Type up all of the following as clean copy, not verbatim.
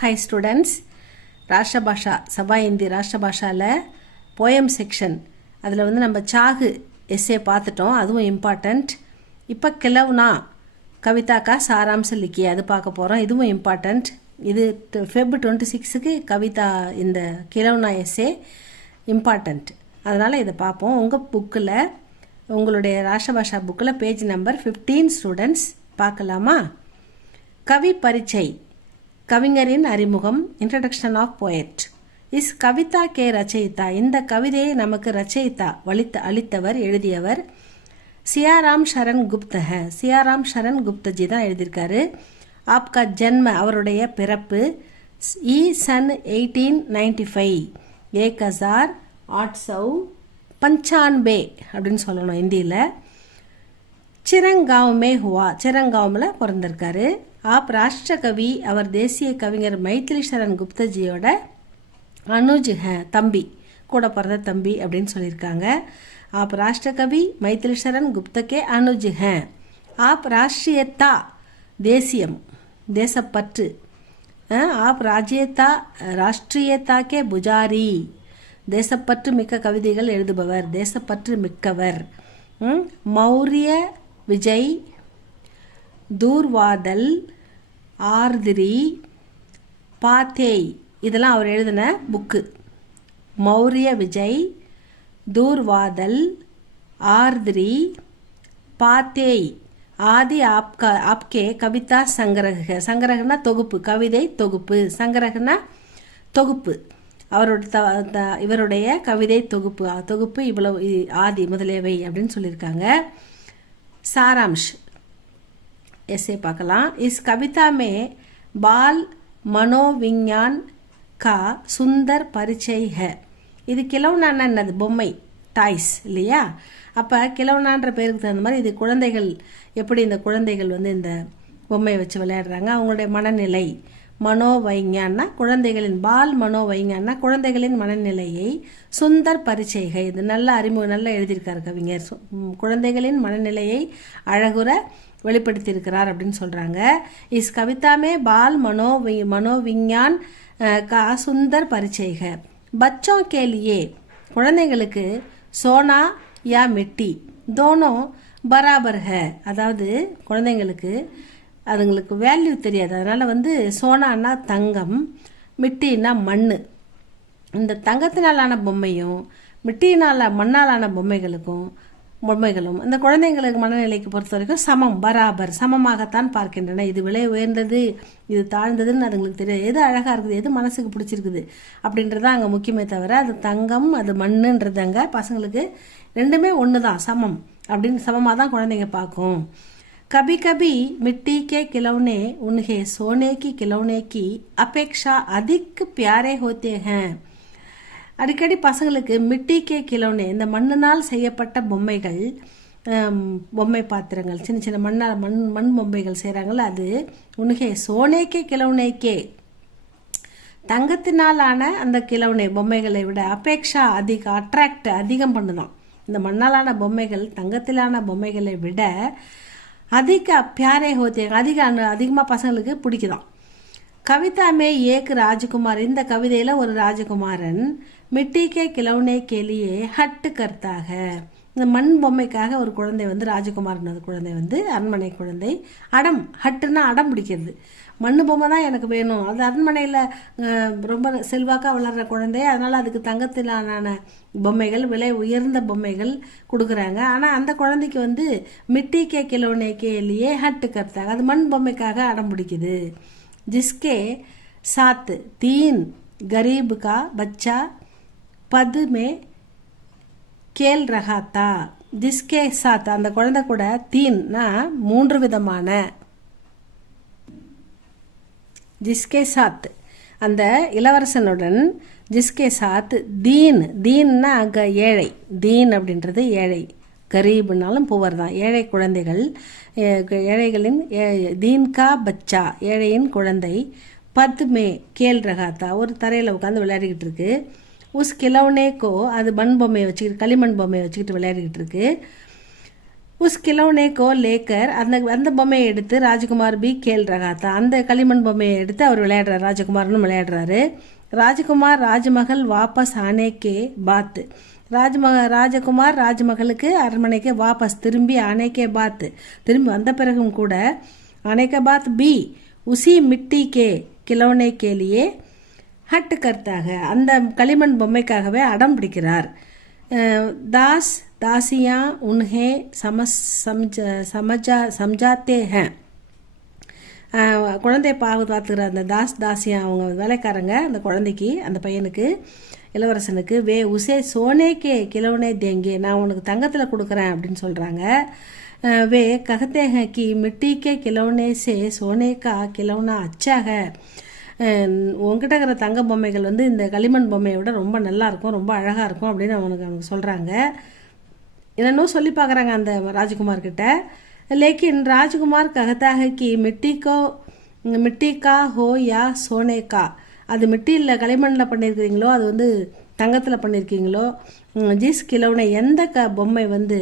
Hi students, ராஷ்டிரபாஷா சபா Hindi ராஷ்டிரபாஷாவில் poem section அதில் வந்து நம்ம சாகு எஸ்ஸே பார்த்துட்டோம். அதுவும் இம்பார்ட்டண்ட். இப்போ கிளவுனா கவிதா கா சாராம்ச லிக்கி அது பார்க்க போகிறோம். இதுவும் இம்பார்ட்டண்ட். இது Feb 26க்கு கவிதா இந்த கிளவுனா எஸ்ஸே இம்பார்ட்டண்ட். அதனால் இதை பார்ப்போம். உங்கள் புக்கில் உங்களுடைய ராஷ்டிரபாஷா புக்கில் பேஜ் நம்பர் 15 ஸ்டூடெண்ட்ஸ் பார்க்கலாமா? கவி பரிச்சை கவிஞரின் அறிமுகம், இன்ட்ரடக்ஷன் ஆஃப் போயட். இஸ் கவிதா கே ரச்சயிதா, இந்த கவிதையை நமக்கு ரச்சயிதா அளித்தவர் எழுதியவர் சியாராம் சரண் குப்த. சியாராம் சரண் குப்தஜி தான் எழுதியிருக்காரு. ஆப்கா ஜென்ம அவருடைய பிறப்பு சன் 1895 1895 அப்படின்னு சொல்லணும் ஹிந்தியில். சிரங்காவ் மே ஹுவா, சிரங்காவில் பிறந்திருக்காரு. ஆப் ராஷ்டிர கவி, அவர் தேசிய கவிஞர் மைத்திலி சரண் குப்தஜியோட அனுஜ் தம்பி, கூட பிறந்த தம்பி அப்படின்னு சொல்லியிருக்காங்க. ஆப் ராஷ்டிர கவி மைத்திலி சரண் குப்தக்கே அனுஜ் ஆப் ராஷ்ட்ரியத்தா தேசியம் தேசப்பற்று, ஆப் ராஜ்யத்தா ராஷ்ட்ரியத்தா கே புஜாரி தேசப்பற்று மிக்க கவிதைகள் எழுதுபவர், தேசப்பற்று மிக்கவர். மௌரிய விஜய் தூர்வாதல் ஆர்திரி பாத்தேய் இதெல்லாம் அவர் எழுதின புக்கு. மௌரிய விஜய் தூர்வாதல் ஆர்திரி பாத்தேய் ஆதி ஆப்கே கவிதா சங்கரக. சங்கரகனா தொகுப்பு, கவிதை தொகுப்பு. சங்கரகனா தொகுப்பு. இவருடைய கவிதை தொகுப்பு இவ்வளவு ஆதி முதலியவை அப்படின்னு சொல்லியிருக்காங்க. சாராம்ஷ் ऐसे பார்க்கலாம். इस कविता में बाल मनोविज्ञान का सुंदर परिचय है. இது கிளவுனான்னா என்னது? பொம்மை, டாய்ஸ் இல்லையா? அப்போ கிளவுனான்ற பேருக்கு தகுந்த மாதிரி இது குழந்தைகள், எப்படி இந்த குழந்தைகள் வந்து இந்த பொம்மையை வச்சு விளையாடுறாங்க, அவங்களுடைய மனநிலை. மனோவைஞான்னா குழந்தைகளின், பால் மனோவைஞான்னா குழந்தைகளின் மனநிலையை, சுந்தர் பரிச்சைகை இது நல்ல அறிமுகம், நல்லா எழுதியிருக்காரு கவிஞர். குழந்தைகளின் மனநிலையை அழகுற வெளிப்படுத்தியிருக்கிறார் அப்படின்னு சொல்கிறாங்க. இஸ் கவிதாமே பால் மனோவிஞ்ஞான் கா சுந்தர் பரிச்சைக. பச்சோं के लिए குழந்தைங்களுக்கு சோனா யா மிட்டி தோனோ பராபர் ஹை. அதாவது குழந்தைங்களுக்கு அதுங்களுக்கு வேல்யூ தெரியாது. அதனால் வந்து சோனான்னா தங்கம், மிட்டின்னா மண். இந்த தங்கத்தினாலான பொம்மையும் மிட்டினால் மண்ணாலான பொம்மைகளும் அந்த குழந்தைங்களுக்கு மனநிலைக்கு பொறுத்த வரைக்கும் சமம், பராபர், சமமாகத்தான் பார்க்கின்றன. இது விலை உயர்ந்தது, இது தாழ்ந்ததுன்னு அதுங்களுக்கு தெரியாது. எது அழகாக இருக்குது, எது மனசுக்கு பிடிச்சிருக்குது அப்படின்றது அங்கே முக்கியமே தவிர அது தங்கம் அது மண்ணுன்றது அங்கே பசங்களுக்கு ரெண்டுமே ஒன்று தான், சமம் அப்படின்னு சமமாக தான் குழந்தைங்க பார்க்கும். कभी कभी मिट्टी के खिलौने उन्हें सोने की खिलौने की अपेक्षा अधिक प्यारे होते हैं. அடிக்கடி பசங்களுக்கு மிட்டி கே கிலோனே, இந்த மண்ணினால் செய்யப்பட்ட பொம்மைகள், பொம்மை பாத்திரங்கள், சின்ன சின்ன மண் பொம்மைகள் செய்கிறாங்கள்ல, அது உனகே சோனேக்கே கிலோனேக்கே தங்கத்தினாலான அந்த கிலோனே பொம்மைகளை விட அபேக்ஷா அட்ராக்ட் அதிகம் பண்ணுதான். இந்த மண்ணாலான பொம்மைகள் தங்கத்திலான பொம்மைகளை விட அதிக பியாரே ஹோத்தே அதிகமாக பசங்களுக்கு பிடிக்குதான். கவிதா மே ஏக் ராஜகுமார், இந்த கவிதையில் ஒரு ராஜகுமாரன் மிட்டி கே கிலவுனே கேலியே ஹட்டு கர்த்தாக, இந்த மண் பொம்மைக்காக ஒரு குழந்தை வந்து ராஜகுமாரன், அது குழந்தை வந்து அரண்மனை குழந்தை அடம், ஹட்டுன்னா அடம் பிடிக்கிறது. மண் பொம்மை தான் எனக்கு வேணும், அது அரண்மனையில் ரொம்ப செல்வாக்காக வளர்கிற குழந்தை, அதனால் அதுக்கு தங்கத்திலான பொம்மைகள், விலை உயர்ந்த பொம்மைகள் கொடுக்குறாங்க. ஆனால் அந்த குழந்தைக்கு வந்து மிட்டி கே கிலோனே கேலியே ஹட்டு கர்த்தாக, அது மண் பொம்மைக்காக அடம் பிடிக்குது. जिसके साथ 3 गरीब का बच्चा पद में खेल रहा था. जिसके साथ அந்த குழந்தை கூட, தீன்னா 3 விதமான, ஜிஸ்கே சாத் அந்த இளவரசனுடன், ஜிஸ்கே சாத் தீன்னா அங்கே ஏழை, தீன் அப்படின்றது ஏழை, கரீப்னாலும் புவர் தான், ஏழை குழந்தைகள், ஏழைகளின் தீன்கா பச்சா ஏழையின் குழந்தை, பத்மே கேல் ரகாத்தா ஒரு தரையில் உட்காந்து விளையாடிக்கிட்டு இருக்கு. உஸ் கிலவுனேக்கோ அது மண் பொம்மையை வச்சுக்கிட்டு, களிமண் பொம்மையை வச்சுக்கிட்டு விளையாடிக்கிட்டு இருக்கு. உஸ் கிலோனே கோ லேக்கர் அந்த பொம்மையை எடுத்து ராஜகுமார் பி கேல் ரகாத்தா, அந்த களிமண் பொம்மையை எடுத்து அவர் விளையாடுறாரு, ராஜகுமார்னு விளையாடுறாரு. ராஜகுமார் ராஜ்மஹல் வாபஸ் ஆனே கே பாத், ராஜகுமார் ராஜ்மஹலுக்கு அரண்மனைக்கு வாபஸ் திரும்பி ஆனேக்கே பாத், திரும்பி வந்த பிறகும் கூட ஆனேக்கே பாத் பி உசி மிட்டி கே கிலோனே கேலியே ஹட் கர்த்தாக, அந்த களிமண் பொம்மைக்காகவே அடம் பிடிக்கிறார். தாஸ் தாசியா உன்ஹே சமஜாத்தே ஹே, குழந்தைய பாதுகாத்துக்கிற அந்த தாசியா அவங்க வேலைக்காரங்க அந்த குழந்தைக்கு, அந்த பையனுக்கு, இளவரசனுக்கு வே உசே சோனேக்கே கிலோனே தேங்கே, நான் உனக்கு தங்கத்தில் கொடுக்குறேன் அப்படின்னு சொல்கிறாங்க. வே கஹத்தே ஹே கி மிட்டிக்கே கிலோனே சே சோனேக்கா கிலோனா அச்சாக, உங்ககிட்ட இருக்கிற தங்க பொம்மைகள் வந்து இந்த களிமண் பொம்மையை விட ரொம்ப நல்லா இருக்கும், ரொம்ப அழகாக இருக்கும் அப்படின்னு அவனுக்கு சொல்கிறாங்க. என்னென்னோ சொல்லி பார்க்குறாங்க அந்த ராஜகுமார் கிட்ட. लेकिन राजकुमार कहता है कि मिट्टी का हो या सोने का, அது மிட்டியில் களிமண்ணில் பண்ணியிருக்கிறீங்களோ அது வந்து தங்கத்தில் பண்ணியிருக்கீங்களோ, ஜிஸ் கிலோனை எந்த பொம்மை வந்து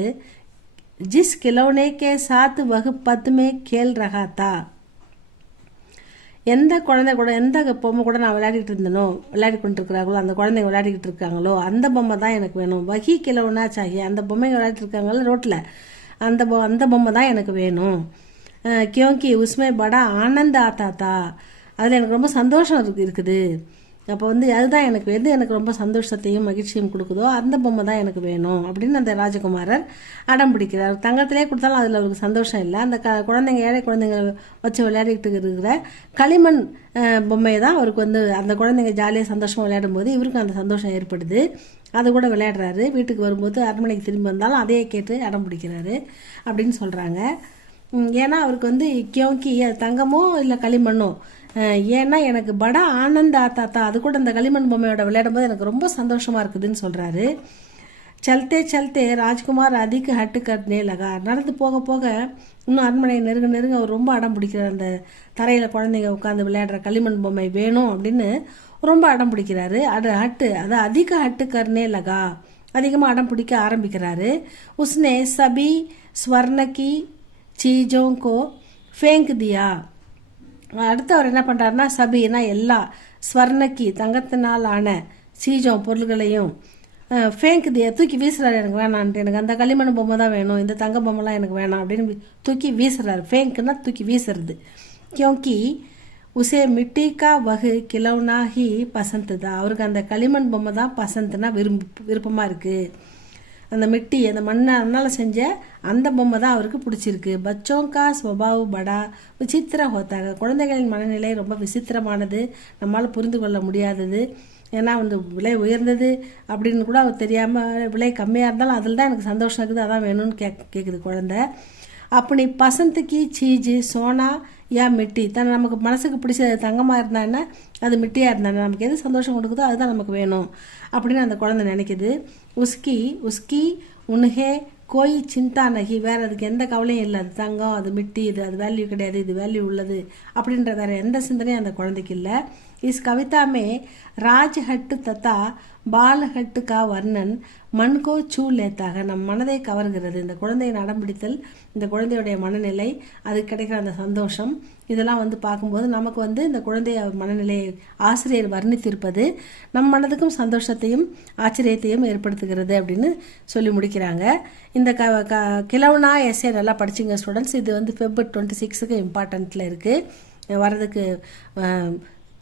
ஜிஸ் கிலோனேக்கே சாத்து வகுப்பத்துமே கேல் ரகாத்தா, எந்த குழந்தை கூட எந்த பொம்மை கூட நான் விளையாடிட்டு இருந்தனோ விளையாடி கொண்டிருக்கிறாங்களோ அந்த குழந்தைங்க விளையாடிக்கிட்டு இருக்காங்களோ அந்த பொம்மை தான் எனக்கு வேணும். வகி கிலோனா சாகிய, அந்த பொம்மைங்க விளையாடிட்டு இருக்காங்களோ ரோட்டில் அந்த பொம்மை தான் எனக்கு வேணும். கியோங்கி உஸ்மே படா ஆனந்த ஆத்தாத்தா, அதில் எனக்கு ரொம்ப சந்தோஷம் இருக்குது. அப்போ வந்து அதுதான் எனக்கு எது எனக்கு ரொம்ப சந்தோஷத்தையும் மகிழ்ச்சியும் கொடுக்குதோ அந்த பொம்மை தான் எனக்கு வேணும் அப்படின்னு அந்த ராஜகுமாரர் அடம் பிடிக்கிறார். தங்கத்திலே கொடுத்தாலும் அதில் அவருக்கு சந்தோஷம் இல்லை. அந்த குழந்தைங்க ஏழை குழந்தைங்க வச்சு விளையாடிக்கிட்டு இருக்கிற களிமண் பொம்மையை தான் அவருக்கு வந்து அந்த குழந்தைங்க ஜாலியாக சந்தோஷமாக விளையாடும் போது இவருக்கு அந்த சந்தோஷம் ஏற்படுது. அது கூட விளையாடுறாரு. வீட்டுக்கு வரும்போது அரண்மனைக்கு திரும்பி வந்தாலும் அதையே கேட்டு அடம் பிடிக்கிறாரு அப்படின்னு சொல்கிறாங்க. ஏன்னா அவருக்கு வந்து கியோங்கி அது தங்கமோ இல்லை களிமண்ணோ, ஏன்னா எனக்கு படா ஆனந்த ஆத்தாத்தா, அது கூட அந்த களிமண் பொம்மையோட விளையாடும் போது எனக்கு ரொம்ப சந்தோஷமாக இருக்குதுன்னு சொல்கிறாரு. சல்தே சல்தே ராஜ்குமார் அதிக ஹட்டு கட்னே லகா, நடந்து போக போக இன்னும் அரண்மனை நெருங்க அவர் ரொம்ப அடம் பிடிக்கிறார். அந்த தரையில் குழந்தைங்க உட்காந்து விளையாடுற களிமண் பொம்மை வேணும் அப்படின்னு ரொம்ப அடம் பிடிக்கிறாரு. அது அதிக ஹட்டு கர்னே லகா, அதிகமாக அடம் பிடிக்க ஆரம்பிக்கிறாரு. உஸ்னே சபி ஸ்வர்ணக்கி சீஜோங்கோ ஃபேங்க் தியா, அடுத்து அவர் என்ன பண்ணுறாருன்னா சபினா எல்லா, ஸ்வர்ணக்கி தங்கத்தினால் ஆன, சீஜம் பொருள்களையும், ஃபேங்க் தியா தூக்கி வீசுறாரு. எனக்கு வேணான்ட்டு, எனக்கு அந்த களிமண் பொம்மை தான் வேணும், இந்த தங்க பொம்மைலாம் எனக்கு வேணாம் அப்படின்னு தூக்கி வீசுறாரு. ஃபேங்க்னா தூக்கி வீசுறது. கியோங்கி உசே மிட்டி கா வகு கிலோனா ஹி பசந்த் தான், அவருக்கு அந்த களிமண் பொம்மை தான் பசந்த்னா விருப்பமாக இருக்குது. அந்த மிட்டி அந்த மண்ணால் செஞ்ச அந்த பொம்மை தான் அவருக்கு பிடிச்சிருக்கு. பச்சோங்கா ஸ்வபாவ் படா விசித்திர ஹோத்தாக, குழந்தைகளின் மனநிலை ரொம்ப விசித்திரமானது, நம்மளால் புரிந்து கொள்ள முடியாதது. ஏன்னா வந்து விலை உயர்ந்தது அப்படின்னு கூட அவர் தெரியாமல், விலை கம்மியாக இருந்தாலும் அதில் தான் எனக்கு சந்தோஷம் இருக்குது, அதான் வேணும்னு கேட்குது குழந்தை. அப்படி பசந்துக்கு சீஜு சோனா யா மிட்டி, நமக்கு மனசுக்கு பிடிச்ச தங்கமாக இருந்தான்னா அது மிட்டியாக இருந்தானே, நமக்கு எது சந்தோஷம் கொடுக்குதோ அதுதான் நமக்கு வேணும் அப்படின்னு அந்த குழந்தை நினைக்குது. உஸ்கி உன்ஹே கோய் சிந்தா நகி, வேறு அதுக்கு எந்த கவலையும் இல்லை, அது தங்கம், அது மிட்டி, அது வேல்யூ கிடையாது, இது வேல்யூ உள்ளது அப்படின்ற வேறு எந்த சிந்தனையும் அந்த குழந்தைக்கு இல்லை. இஸ் கவிதாமே ராஜ்ஹட்டு தத்தா பால்ஹட்டு கா வர்ணன் மண்கோ சூ லேத்தாக, நம் மனதை கவர்கிறது. இந்த குழந்தையை நடம்பிடித்தல், இந்த குழந்தையுடைய மனநிலை, அது கிடைக்கிற அந்த சந்தோஷம், இதெல்லாம் வந்து பார்க்கும்போது நமக்கு வந்து இந்த குழந்தைய மனநிலையை ஆசிரியர் வர்ணித்திருப்பது நம் மனதுக்கும் சந்தோஷத்தையும் ஆச்சரியத்தையும் ஏற்படுத்துகிறது அப்படின்னு சொல்லி முடிக்கிறாங்க. இந்த கிலவுனா எஸ்ஏ நல்லா படிச்சுங்க ஸ்டூடெண்ட்ஸ். இது வந்து Feb 26 இம்பார்ட்டண்ட்டில் இருக்குது, வரதுக்கு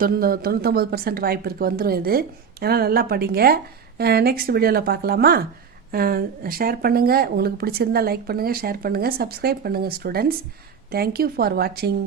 99% வாய்ப்பு இருக்குது, வந்துடும் இது. அதனால் நல்லா படிங்க. நெக்ஸ்ட் வீடியோவில் பார்க்கலாமா? ஷேர் பண்ணுங்கள், உங்களுக்கு பிடிச்சிருந்தால் லைக் பண்ணுங்கள், ஷேர் பண்ணுங்கள், சப்ஸ்கிரைப் பண்ணுங்கள் ஸ்டூடெண்ட்ஸ். தேங்க்யூ ஃபார் வாட்சிங்.